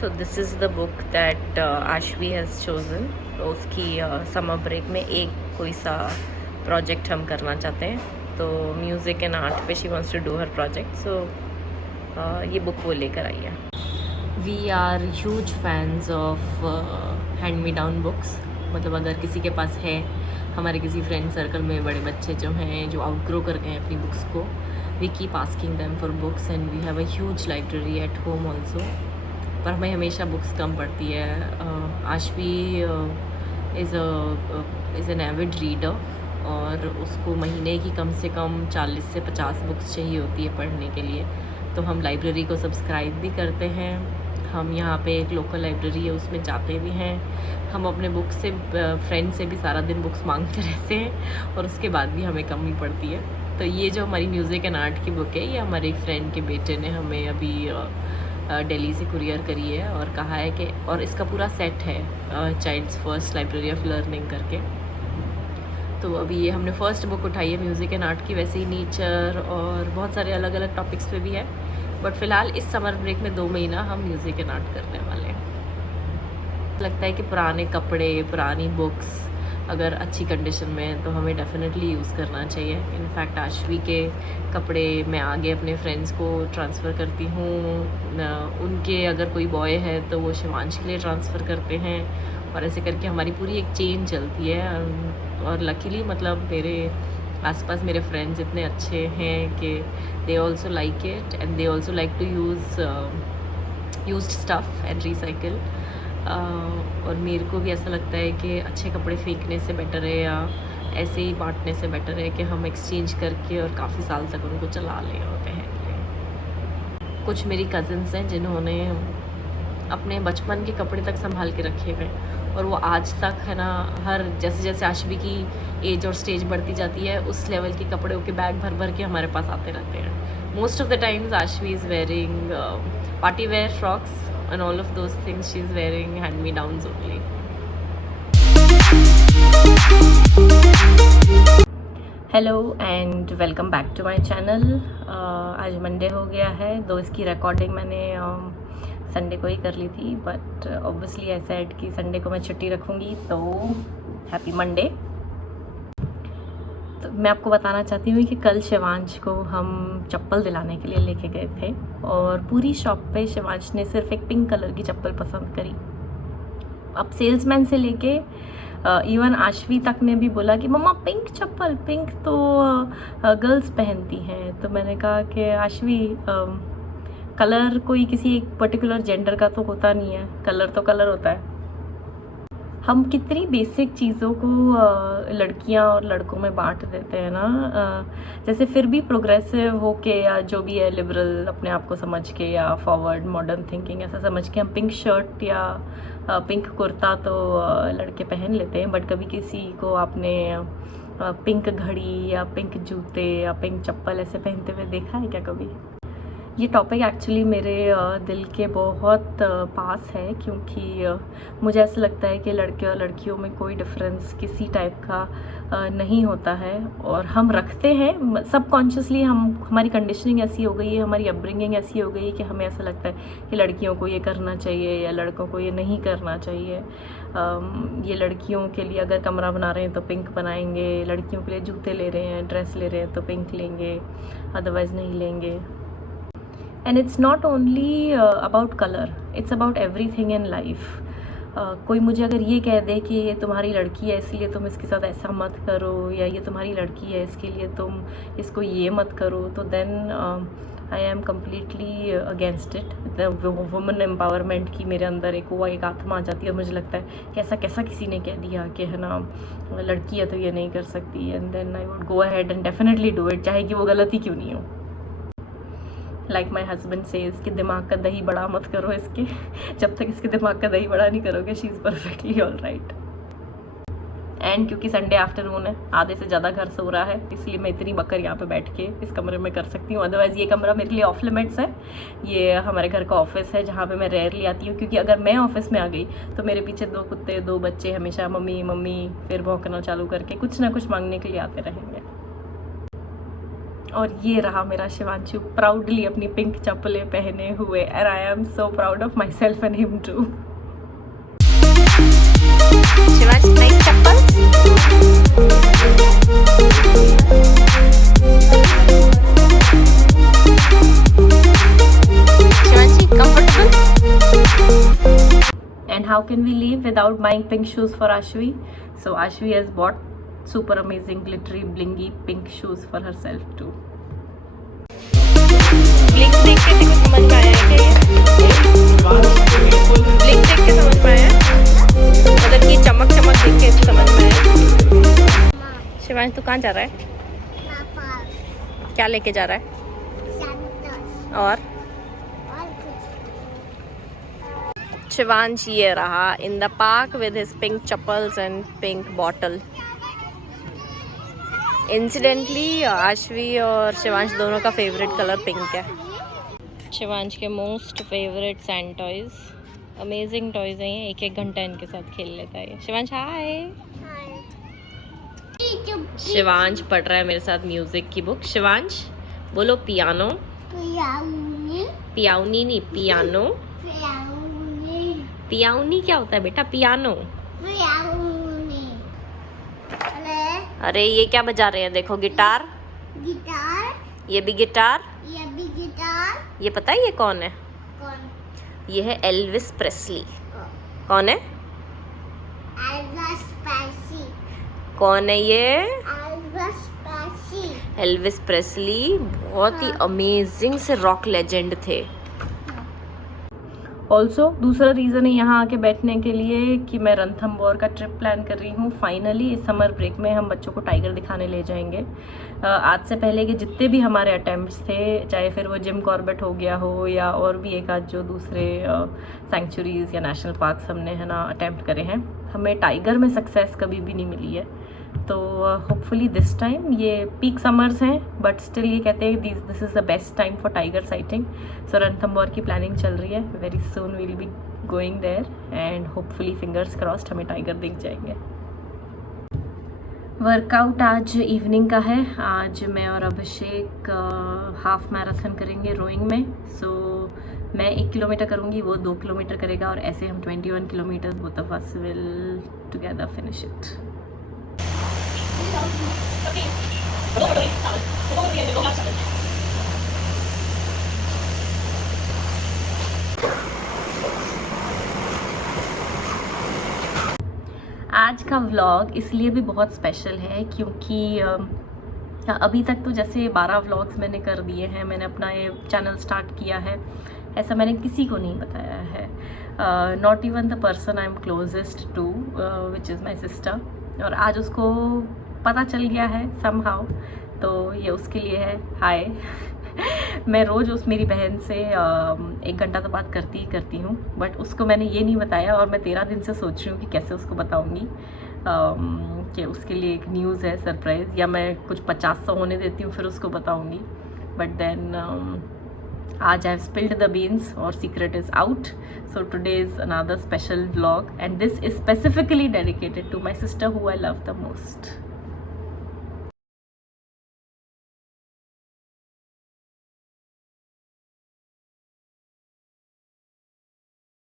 So this is the book that Ashvi has chosen. तो उसकी summer break में एक कोई सा प्रोजेक्ट हम करना चाहते हैं, तो म्यूज़िक एंड आर्ट पे she wants to do her project. So ये बुक वो लेकर आई है. We are huge fans of hand me down books. मतलब अगर किसी के पास है, हमारे किसी फ्रेंड सर्कल में बड़े बच्चे जो हैं जो आउटग्रो कर गए हैं अपनी बुक्स को, we keep asking them for books and we have a huge library at home also. पर हमें हमेशा बुक्स कम पड़ती है. Aashvi is an avid reader और उसको महीने की कम से कम 40 से 50 बुक्स चाहिए होती है पढ़ने के लिए. तो हम लाइब्रेरी को सब्सक्राइब भी करते हैं. हम यहाँ पे एक लोकल लाइब्रेरी है उसमें जाते भी हैं. हम अपने बुक से फ्रेंड से भी सारा दिन बुक्स मांगते रहते हैं और उसके बाद भी हमें कम ही पड़ती है. तो ये जो हमारी म्यूज़िक एंड आर्ट की बुक है, ये हमारे एक फ्रेंड के बेटे ने हमें अभी दिल्ली से कुरियर करी है और कहा है कि, और इसका पूरा सेट है child's first library of learning करके. तो अभी ये हमने फर्स्ट बुक उठाई है म्यूज़िक एंड आर्ट की. वैसे ही नेचर और बहुत सारे अलग अलग टॉपिक्स पे भी है, बट फ़िलहाल इस समर ब्रेक में 2 महीना हम म्यूज़िक एंड आर्ट करने वाले हैं. लगता है कि पुराने कपड़े, पुरानी बुक्स अगर अच्छी कंडीशन में है तो हमें डेफिनेटली यूज़ करना चाहिए. इनफैक्ट आशवी के कपड़े मैं आगे अपने फ्रेंड्स को ट्रांसफ़र करती हूँ. उनके अगर कोई बॉय है तो वो शिवांश के लिए ट्रांसफ़र करते हैं और ऐसे करके हमारी पूरी एक चेन चलती है. और लकीली मतलब मेरे आसपास मेरे फ्रेंड्स इतने अच्छे हैं कि they also like it and they also like to used stuff and recycle. और मेरे को भी ऐसा लगता है कि अच्छे कपड़े फेंकने से बेटर है या ऐसे ही बांटने से बेटर है कि हम एक्सचेंज करके और काफ़ी साल तक उनको चला लें और पहन लें. कुछ मेरी कज़न्स हैं जिन्होंने अपने बचपन के कपड़े तक संभाल के रखे हुए और वो आज तक है ना, हर जैसे जैसे आशवी की एज और स्टेज बढ़ती जाती है उस लेवल के कपड़ों के बैग भर भर के हमारे पास आते रहते हैं. Most of the times Ashvi is wearing party wear frocks and all of those things. She's wearing hand me downs only. Hello and welcome back to my channel. आज मंडे हो गया है, दो इसकी रिकॉर्डिंग मैंने संडे को ही कर ली थी, बट ऑब्वियसली आई सेड कि संडे को मैं छुट्टी रखूँगी. तो हैप्पी मंडे. तो मैं आपको बताना चाहती हूँ कि कल शिवांश को हम चप्पल दिलाने के लिए लेके गए थे और पूरी शॉप पे शिवांश ने सिर्फ एक पिंक कलर की चप्पल पसंद करी. अब सेल्समैन से लेके इवन आशवी तक ने भी बोला कि मम्मा पिंक चप्पल, पिंक तो गर्ल्स पहनती हैं. तो मैंने कहा कि आशवी कलर कोई किसी एक पर्टिकुलर जेंडर का तो होता नहीं है, कलर तो कलर होता है. हम कितनी बेसिक चीज़ों को लड़कियां और लड़कों में बांट देते हैं ना. जैसे फिर भी प्रोग्रेसिव हो के या जो भी है लिबरल अपने आप को समझ के या फॉरवर्ड मॉडर्न थिंकिंग ऐसा समझ के हम पिंक शर्ट या पिंक कुर्ता तो लड़के पहन लेते हैं. बट कभी किसी को आपने पिंक घड़ी या पिंक जूते या पिंक चप्पल ऐसे पहनते हुए देखा है क्या कभी? ये टॉपिक एक्चुअली मेरे दिल के बहुत पास है, क्योंकि मुझे ऐसा लगता है कि लड़के और लड़कियों में कोई डिफरेंस किसी टाइप का नहीं होता है. और हम रखते हैं सबकॉन्शियसली, हमारी कंडीशनिंग ऐसी हो गई है, हमारी अपब्रिंगिंग ऐसी हो गई है कि हमें ऐसा लगता है कि लड़कियों को ये करना चाहिए या लड़कों को ये नहीं करना चाहिए. ये लड़कियों के लिए अगर कमरा बना रहे हैं तो पिंक बनाएंगे, लड़कियों के लिए जूते ले रहे हैं, ड्रेस ले रहे हैं तो पिंक लेंगे, अदरवाइज़ नहीं लेंगे. And it's not only about color, it's about everything in life. कोई मुझे अगर ये कह दे कि ये तुम्हारी लड़की है इसलिए तुम इसके साथ ऐसा मत करो, या ये तुम्हारी लड़की है इसके लिए तुम इसको ये मत करो, तो then I am completely against it. Women empowerment की मेरे अंदर एक आत्मा आ जाती है और मुझे लगता है कि ऐसा कैसा किसी ने कह दिया कि है ना लड़की है तो ये नहीं कर सकती. And then I would go ahead and definitely do it, चाहे कि वो गलती क्यों नहीं हो. लाइक माई हस्बैंड सेज कि दिमाग का दही बड़ा मत करो इसके. जब तक इसके दिमाग का दही बड़ा नहीं करोगे she is perfectly all right. And क्योंकि संडे आफ्टरनून है, आधे से ज़्यादा घर सो रहा है, इसलिए मैं इतनी बकर यहाँ पे बैठ के इस कमरे में कर सकती हूँ. अदरवाइज़ ये कमरा मेरे लिए ऑफ लिमिट्स है. ये हमारे घर का ऑफिस है जहाँ पे मैं रेयरली आती हूँ, क्योंकि अगर मैं ऑफिस में आ गई तो मेरे पीछे 2 कुत्ते 2 बच्चे हमेशा मम्मी मम्मी फिर भौंकना चालू करके कुछ ना कुछ मांगने के लिए आते रहेंगे. और ये रहा मेरा शिवांशु प्राउडली अपनी पिंक चप्पलें पहने हुए, and I am so proud of myself and him too. Shivansh nice chappals. Shivanshi comfortable? And how can we leave without buying pink shoes for Ashvi? So Ashvi has bought super amazing glittery blingy pink shoes for herself too. Blink देख के तेरे को समझ में आया है क्या ये? Blink देख के समझ में आया है? मतलब कि चमक चमक देख के समझ में आया? शिवांश तू कहाँ जा रहा है? क्या लेके जा रहा है? और शिवांश ये रहा in the park with his pink chappals and pink bottle. Incidentally Aashvi और शिवांश दोनों का फेवरेट कलर पिंक है। शिवांश के most favourite sand toys, amazing toys हैं ये, एक एक घंटा इनके साथ खेल लेता है। शिवांश हाय। शिवांश पढ़ रहा है मेरे साथ म्यूजिक की बुक। शिवांश बोलो पियानो। पियाउनी नहीं, पियानो। पियाउनी क्या होता है बेटा? पियानो। अरे ये क्या बजा रहे हैं? देखो गिटार। गिटार। ये भी गिटार। ये भी गिटार। ये पता है ये कौन है? कौन? ये है एल्विस प्रेस्ली। कौन है? Elvis Presley. कौन है ये? Elvis Presley. एल्विस प्रेस्ली बहुत ही अमेजिंग से रॉक लेजेंड थे। ऑल्सो दूसरा रीज़न है यहाँ आके बैठने के लिए कि मैं रणथंबोर का ट्रिप प्लान कर रही हूँ। फाइनली इस समर ब्रेक में हम बच्चों को टाइगर दिखाने ले जाएंगे। आज से पहले के जितने भी हमारे अटैम्प्ट्स थे, चाहे फिर वो जिम कॉर्बेट हो गया हो या और भी एक आध जो दूसरे सेंचुरीज़ या नेशनल पार्क्स हमने है ना अटैम्प्ट करे हैं, हमें टाइगर में सक्सेस कभी भी नहीं मिली है। तो होपफुली दिस टाइम, ये पीक समर्स हैं बट स्टिल ये कहते हैं this is the best time for tiger sighting. So Ranthambore की प्लानिंग चल रही है। Very soon will be going there and hopefully fingers crossed हमें टाइगर दिख जाएंगे। वर्कआउट आज इवनिंग का है। आज मैं और अभिषेक हाफ मैराथन करेंगे रोइंग में। सो मैं 1 किलोमीटर करूँगी, वो 2 किलोमीटर करेगा और ऐसे हम 21 kilometre both of us will together finish it. आज का व्लॉग इसलिए भी बहुत स्पेशल है क्योंकि अभी तक तो जैसे 12 व्लॉग्स मैंने कर दिए हैं, मैंने अपना ये चैनल स्टार्ट किया है, ऐसा मैंने किसी को नहीं बताया है। Not even the person I am closest to which is my sister. और आज उसको पता चल गया है समहाउ, तो ये उसके लिए है हाय। मैं रोज़ उस मेरी बहन से 1 घंटा तो बात करती ही करती हूँ, बट उसको मैंने ये नहीं बताया और मैं 13 दिन से सोच रही हूँ कि कैसे उसको बताऊँगी कि उसके लिए एक न्यूज़ है सरप्राइज़, या मैं कुछ 50-100 होने देती हूँ फिर उसको बताऊँगी। बट देन आज I have spilled the beans और secret is out. So today is another special vlog and this is specifically dedicated to my sister who I love the most.